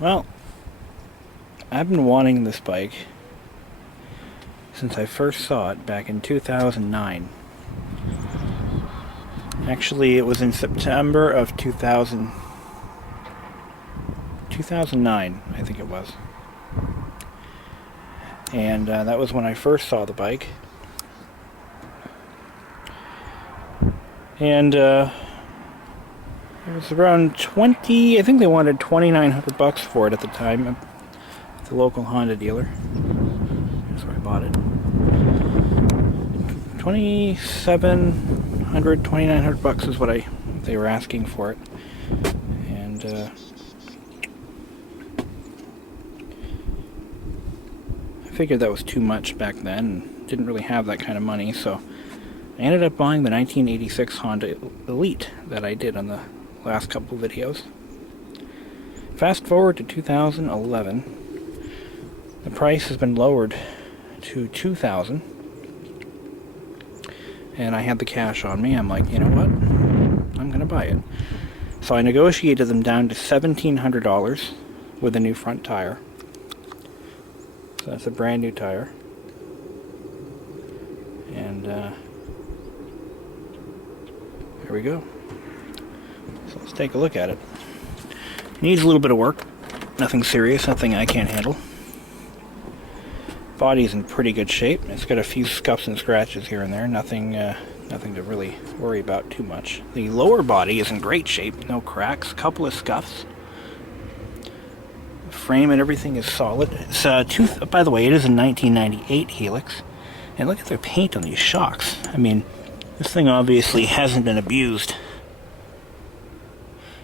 Well, I've been wanting this bike since I first saw it back in 2009. Actually, it was in September of 2009, I think it was. And that was when I first saw the bike. And it was around 20, I think they wanted $2,900 for it at the time at the local Honda dealer. That's where I bought it. $2,900 is what they were asking for it. And I figured that was too much back then and didn't really have that kind of money, so I ended up buying the 1986 Honda Elite that I did on the last couple videos. Fast forward to 2011, the price has been lowered to $2,000, and I had the cash on me. I'm like, you know what? I'm gonna buy it. So I negotiated them down to $1,700 with a new front tire. So that's a brand new tire. And there we go. So let's take a look at it. Needs a little bit of work. Nothing serious, nothing I can't handle. Body's in pretty good shape. It's got a few scuffs and scratches here and there. Nothing to really worry about too much. The lower body is in great shape. No cracks. Couple of scuffs. The frame and everything is solid. It's by the way, it is a 1998 Helix. And look at the paint on these shocks. I mean, this thing obviously hasn't been abused.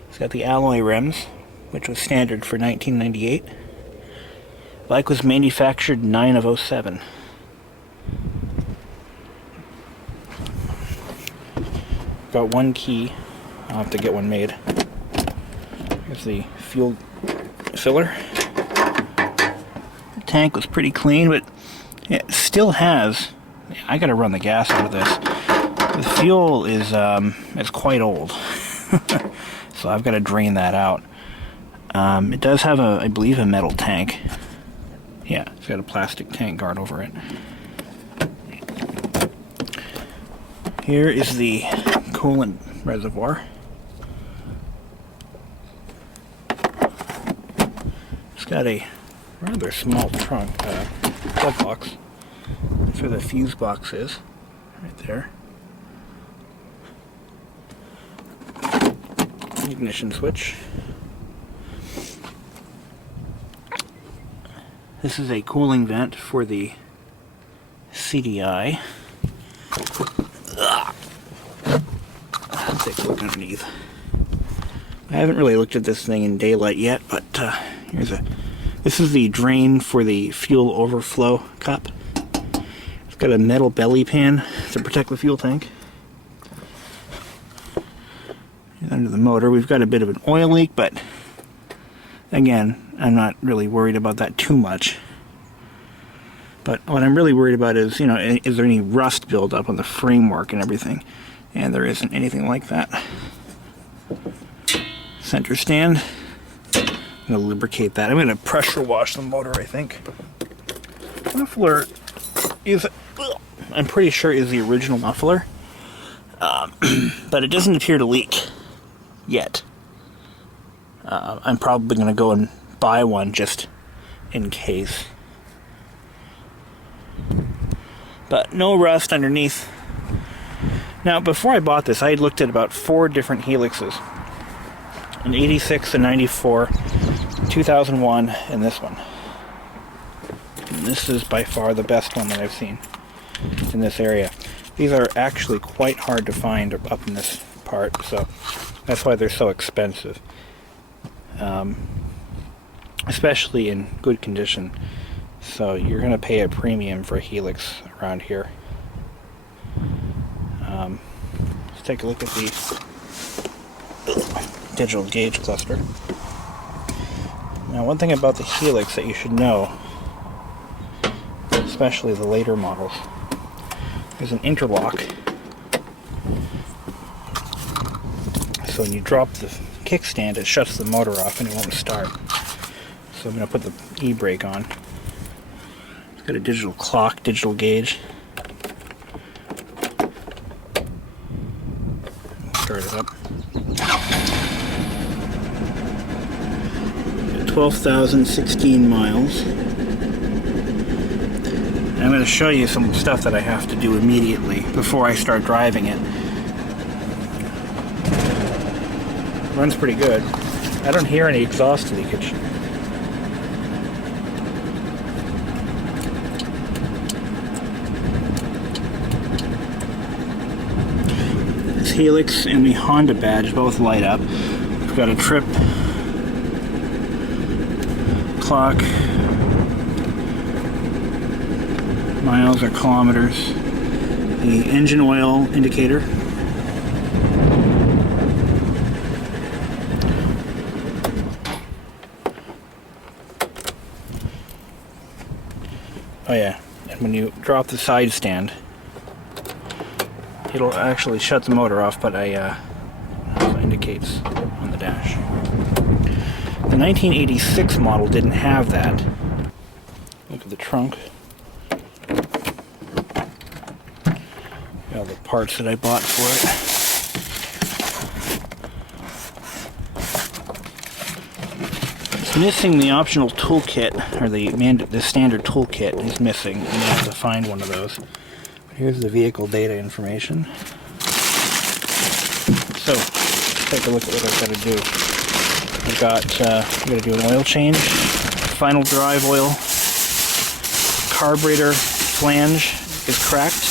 It's got the alloy rims, which was standard for 1998. Bike was manufactured 9 of 07. Got one key. I'll have to get one made. Here's the fuel filler. The tank was pretty clean, but it still has... I gotta run the gas out of this. The fuel is quite old. So I've got to drain that out. It does have I believe, a metal tank. Yeah, it's got a plastic tank guard over it. Here is the coolant reservoir. It's got a rather small trunk, plug box. That's where the fuse box is, right there. Ignition switch. This is a cooling vent for the CDI. Let's take a look underneath. I haven't really looked at this thing in daylight yet, but this is the drain for the fuel overflow cup. It's got a metal belly pan to protect the fuel tank. Under the motor, we've got a bit of an oil leak, but again, I'm not really worried about that too much. But what I'm really worried about is, you know, is there any rust buildup on the framework and everything? And there isn't anything like that. Center stand. I'm going to lubricate that. I'm going to pressure wash the motor, I think. Muffler is, I'm pretty sure, is the original muffler. But it doesn't appear to leak yet. I'm probably going to go and buy one just in case. But no rust underneath. Now, before I bought this, I had looked at about 4 different Helixes. An 86, a 94, 2001, and this one. And this is by far the best one that I've seen in this area. These are actually quite hard to find up in this part, so that's why they're so expensive. Especially in good condition. So you're going to pay a premium for a Helix around here. Let's take a look at the digital gauge cluster. Now, one thing about the Helix that you should know, especially the later models, there's an interlock. So when you drop the kickstand, it shuts the motor off and it won't start. So I'm going to put the e-brake on. It's got a digital clock, digital gauge. Start it up. 12,016 miles. I'm going to show you some stuff that I have to do immediately before I start driving it. Runs pretty good. I don't hear any exhaust leakage. This Helix and the Honda badge both light up. We've got a trip clock, miles or kilometers, the engine oil indicator, oh yeah, and when you drop the side stand, it'll actually shut the motor off, but also indicates on the dash. The 1986 model didn't have that. Look at the trunk. All the parts that I bought for it. It's missing the optional toolkit, or the standard toolkit is missing, and you have to find one of those. But here's the vehicle data information. So, let's take a look at what I've got to do. I've got to do an oil change, final drive oil, carburetor flange is cracked.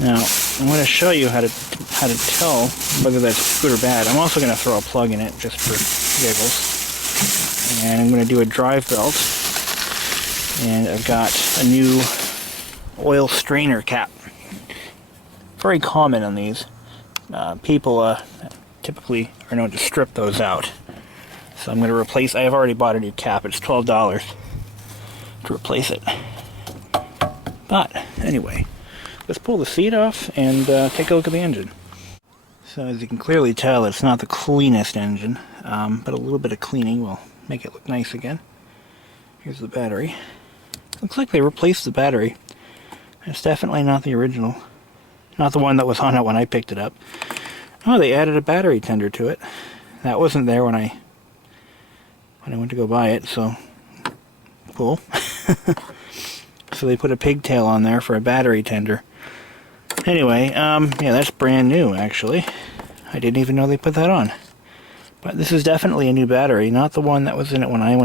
Now, I'm going to show you how to tell whether that's good or bad. I'm also going to throw a plug in it just for giggles. And I'm going to do a drive belt. And I've got a new oil strainer cap. Very common on these. People typically are known to strip those out. So I'm going to replace, I have already bought a new cap. It's $12 to replace it. But anyway, let's pull the seat off and take a look at the engine. So as you can clearly tell, it's not the cleanest engine, but a little bit of cleaning will make it look nice again. Here's the battery. Looks like they replaced the battery. It's definitely not the original. Not the one that was on it when I picked it up. Oh, they added a battery tender to it. That wasn't there when I went to go buy it, so cool. So they put a pigtail on there for a battery tender. Anyway, yeah, that's brand new, actually. I didn't even know they put that on. But this is definitely a new battery, not the one that was in it when I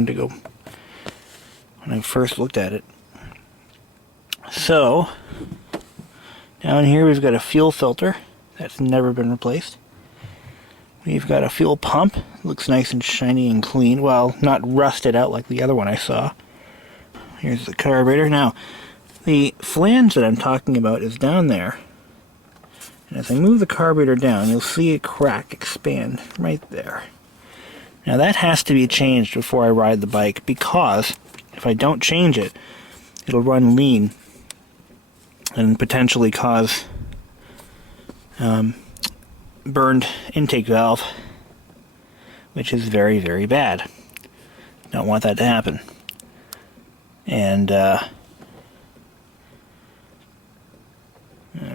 first looked at it. So, down here we've got a fuel filter that's never been replaced. We've got a fuel pump. Looks nice and shiny and clean. Well, not rusted out like the other one I saw. Here's the carburetor. Now, the flange that I'm talking about is down there. And as I move the carburetor down, you'll see a crack expand right there. Now that has to be changed before I ride the bike, because if I don't change it, it'll run lean and potentially cause burned intake valve, which is very, very bad. Don't want that to happen. And there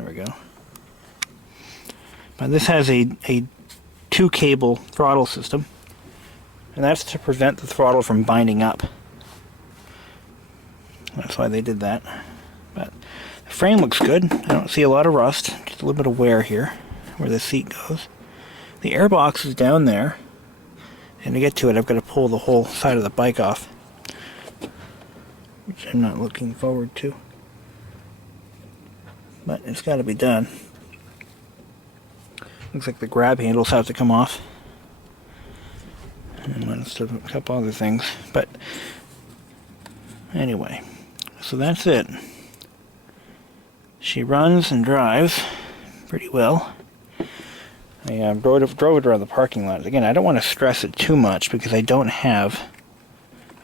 we go. But this has a 2-cable throttle system, and that's to prevent the throttle from binding up. That's why they did that. But the frame looks good. I don't see a lot of rust, just a little bit of wear here where the seat goes. The airbox is down there, and to get to it I've got to pull the whole side of the bike off, which I'm not looking forward to, but it's got to be done. Looks like the grab handles have to come off, and a couple other things, but anyway, so that's it. She runs and drives pretty well. I drove it around the parking lot. Again, I don't want to stress it too much because I don't have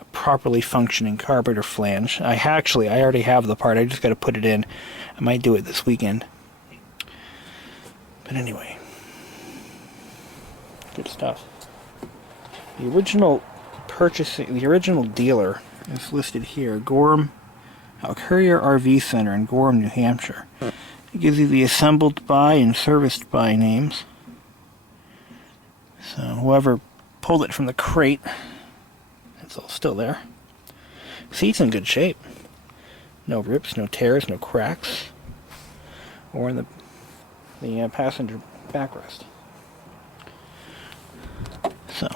a properly functioning carburetor flange. I already have the part. I just got to put it in. I might do it this weekend. But anyway, good stuff. The original purchasing, the original dealer is listed here, Gorham Courier RV Center in Gorham, New Hampshire. It gives you the assembled by and serviced by names. So whoever pulled it from the crate, it's all still there. Seat's in good shape. No rips, no tears, no cracks. Or in the passenger backrest. So,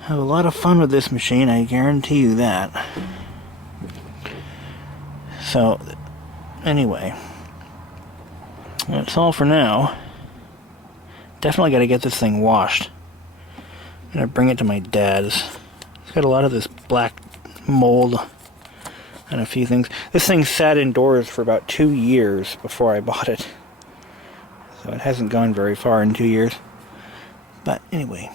have a lot of fun with this machine, I guarantee you that. So, anyway, that's all for now. Definitely got to get this thing washed. I'm going to bring it to my dad's. It's got a lot of this black mold and a few things. This thing sat indoors for about 2 years before I bought it. So it hasn't gone very far in 2 years. But anyway,